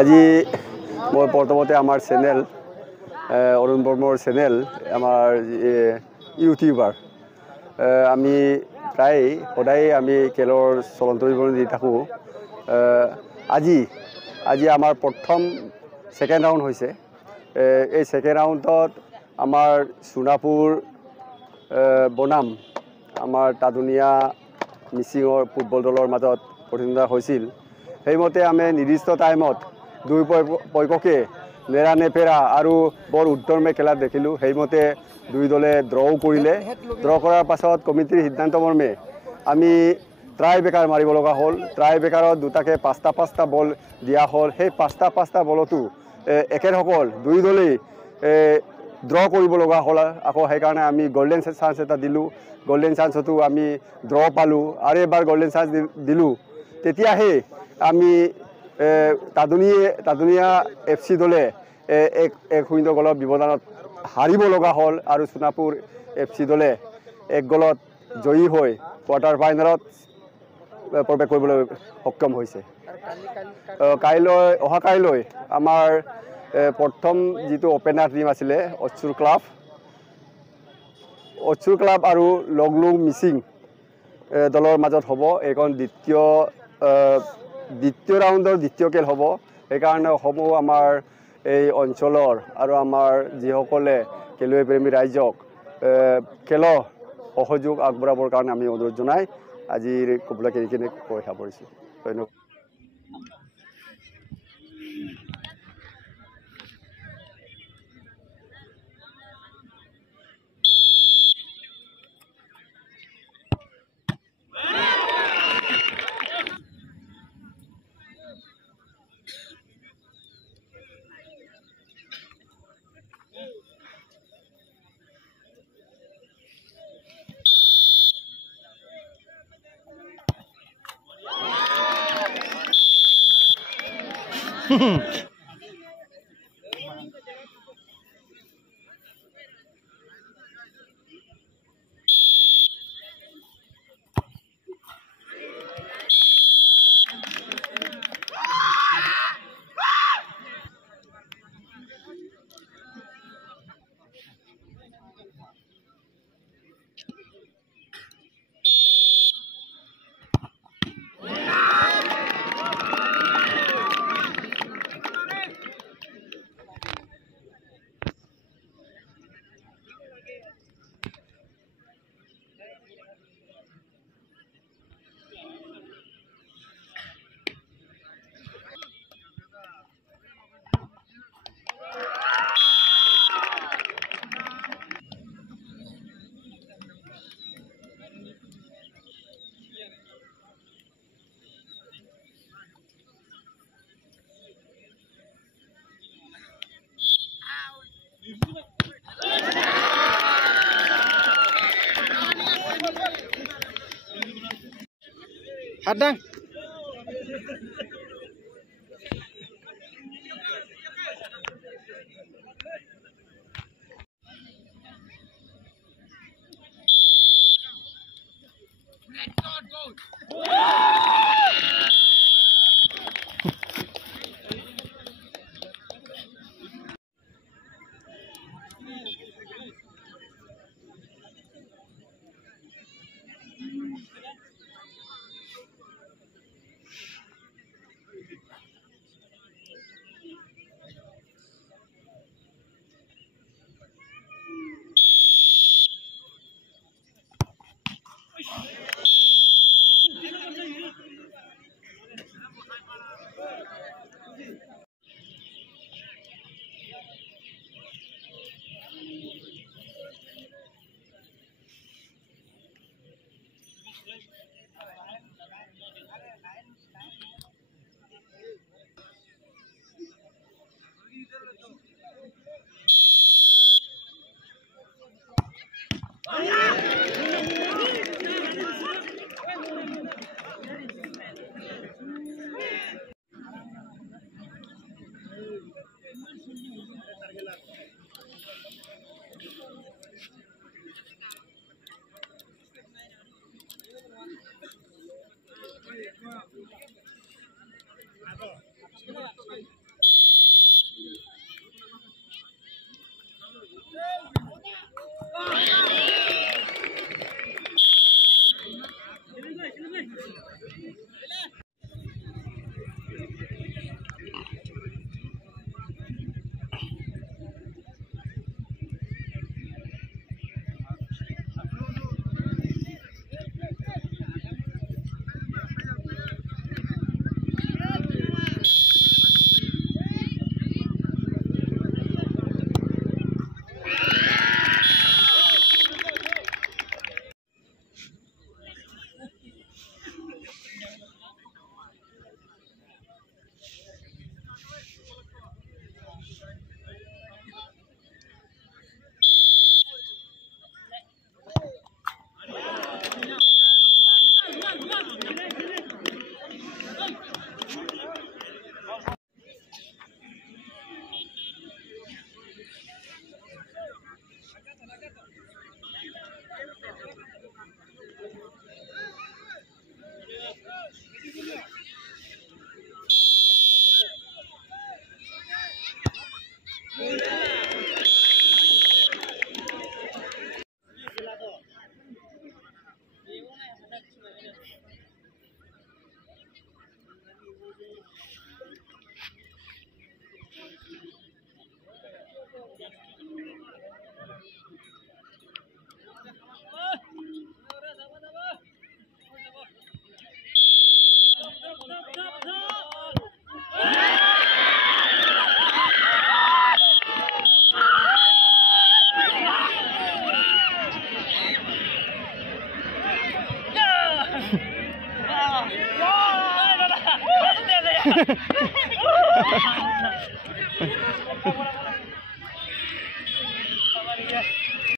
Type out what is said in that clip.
আজি মই প্ৰথমতে আমাৰ চেনেল অৰুণ বৰ্মৰ চেনেল আমাৰ ইউটিউবাৰ আমি প্ৰায় সদায় আমি খেলৰ চলন্ত বিৱৰণী দি থাকোঁ। আজি আমাৰ প্ৰথম ছেকেণ্ড ৰাউণ্ড হৈছে। এই ছেকেণ্ড ৰাউণ্ডত আমাৰ সোণাপুৰ বনাম আমাৰ টাদুনীয়া মিচিঙৰ ফুটবল দলৰ মাজত প্ৰতিদ্বন্দ্বিতা হৈছিল। সেইমতে আমি নিৰ্দিষ্ট টাইমত দুই পক্ষে নেৰা নেপেৰা আৰু বৰ উত্তমে খেলা দেখিলোঁ। সেইমতে দুই দলে ড্ৰও কৰিলে। ড্ৰ কৰাৰ পাছত কমিটিৰ সিদ্ধান্ত মৰ্মে আমি ট্ৰাই বেকাৰ মাৰিব লগা হ'ল। ট্ৰাই বেকাৰত দুটাকে পাঁচটা বল দিয়া হ'ল। সেই পাঁচটা বলতো একেসকল দুই দলেই ড্ৰ কৰিব লগা হ'ল। আকৌ সেইকাৰণে আমি গল্ডেন চান্স এটা দিলোঁ। গল্ডেন চান্সতো আমি ড্ৰ পালোঁ আৰু এবাৰ গল্ডেন চান্স দিলোঁ। তেতিয়াহে আমি টাদুনীয়া FC দলে 1-0 গলৰ ব্যৱধানত হাৰিব লগা হ'ল আৰু সোণাপুৰ FC দলে 1 গলত জয়ী হৈ কোৱাৰ্টাৰ ফাইনেলত প্ৰৱেশ কৰিবলৈ সক্ষম হৈছে। অহা কাইলৈ আমাৰ প্ৰথম যিটো অপেনাৰ টীম আছিলে অচ্ছুৰ ক্লাব আৰু লগলুং মিচিং দলৰ মাজত হ'ব। এইখন দ্বিতীয় ৰাউণ্ডৰ দ্বিতীয় খেল হ'ব। সেইকাৰণে সমূহ আমাৰ এই অঞ্চলৰ আৰু আমাৰ যিসকলে খেলুৱৈ প্ৰেমী ৰাইজক খেলৰ সহযোগ আগবঢ়াবৰ কাৰণে আমি অনুৰোধ জনাই আজিৰ ক'বলৈ এইখিনি কৈ সামৰিছোঁ। ধন্যবাদ। Hadang.